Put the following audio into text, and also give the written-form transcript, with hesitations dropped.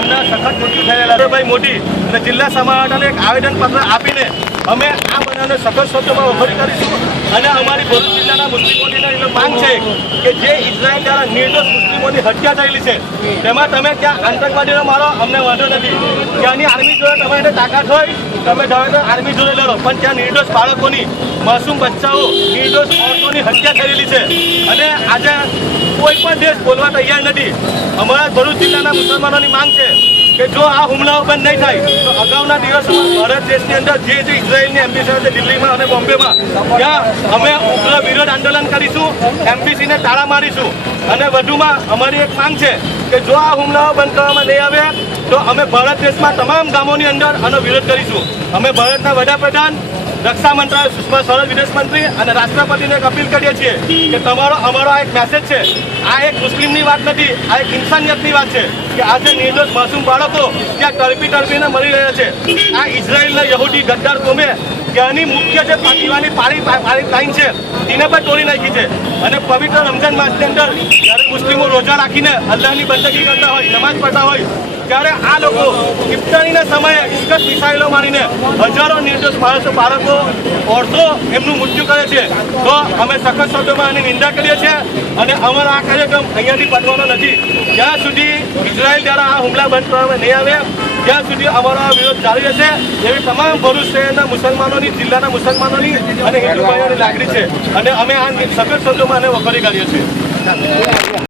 એમના સખત મૃત્યુ થયેલા ભાઈ મોટી અને જિલ્લા સમાહર્તાને એક આવેદનપત્ર આપીને અમે આ બનાવને સખત શબ્દોમાં વખોડી કરીશું અને અમારી ભરૂચ જિલ્લાના મુસ્લિમોની માંગ છે કે જે ઇઝરાયલ દ્વારા નિર્દોષ મુસ્લિમોની હત્યા થયેલી છે તેમાં તમે ત્યાં આતંકવાદીનો મારો અમને વાંધો નથી. ત્યાંની આર્મી જોડે તમારે તાકાત હોય તમે ધારો તો આર્મી જોડે લડો, પણ ત્યાં નિર્દોષ બાળકોની, માસૂમ બચ્ચાઓ, નિર્દોષ ઓરતોની હત્યા થયેલી છે અને આજે કોઈ પણ દેશ બોલવા તૈયાર નથી. અમારા ભરૂચ જિલ્લાના મુસલમાનોની માંગ છે કે જો આ હુમલાઓ બંધ નહીં થાય તો અગાઉના દિવસોમાં ભારત દેશની અંદર જે ઇઝરાયલની એમ્બેસી છે દિલ્હીમાં અને બોમ્બેમાં ત્યાં અમે ઉગ્ર વિરોધ આંદોલન કરીશું, એમ્બેસીને તાળા મારીશું અને વધુમાં અમારી એક માંગ છે કે જો આ હુમલાઓ બંધ કરવામાં નહીં આવે તો અમે ભારત દેશમાં તમામ ગામોની અંદર આનો વિરોધ કરીશું. અમે ભારતના વડાપ્રધાન, રક્ષા મંત્રાલય, સુષ્મા સ્વરાજ વિદેશ મંત્રી અને રાષ્ટ્રપતિને એક અપીલ કરીએ છીએ કે અમારો આ એક મેસેજ છે. આ એક મુસ્લિમની વાત નથી, આ એક ઇન્સાનિયતની વાત છે કે આજે નિર્દોષ માસૂમ બાળકો ત્યાં તડપીને મરી રહ્યા છે. આ ઇઝરાયલના યહૂદી ગદ્દાર કોમે ત્યાંની મુખ્ય જે પાકિસ્તાની પાણી લાઈન છે તેને પણ તોડી નાખી છે અને પવિત્ર રમઝાન માસની અંદર જ્યારે મુસ્લિમો રોજા રાખીને અલ્લાહની બંદગી કરતા હોય, નમાઝ પઢતા હોય ત્યારે આ લોકો ઇફ્તારીના સમયે ઇસ્કત મિસાઇલો મારીને હજારો નિર્દોષ બાળકો, ઓરતો એમનું મૃત્યુ કરે છે. તો અમે સખત શબ્દોમાં આની નિંદા કરીએ છીએ અને અમારો આ કાર્યક્રમ અહીંયાથી પતવાનો નથી. જ્યાં સુધી ઇઝરાયલ દ્વારા આ હુમલા બંધ કરવામાં નહીં આવે ત્યાં સુધી અમારો આ વિરોધ જારી રહેશે એવી તમામ ભરૂચ શહેરના મુસલમાનોની, જિલ્લાના મુસલમાનોની અને હિન્દુ ભાઈઓની લાગણી છે અને અમે આ સખત શબ્દોમાં આને વખોડી કાઢીએ છીએ.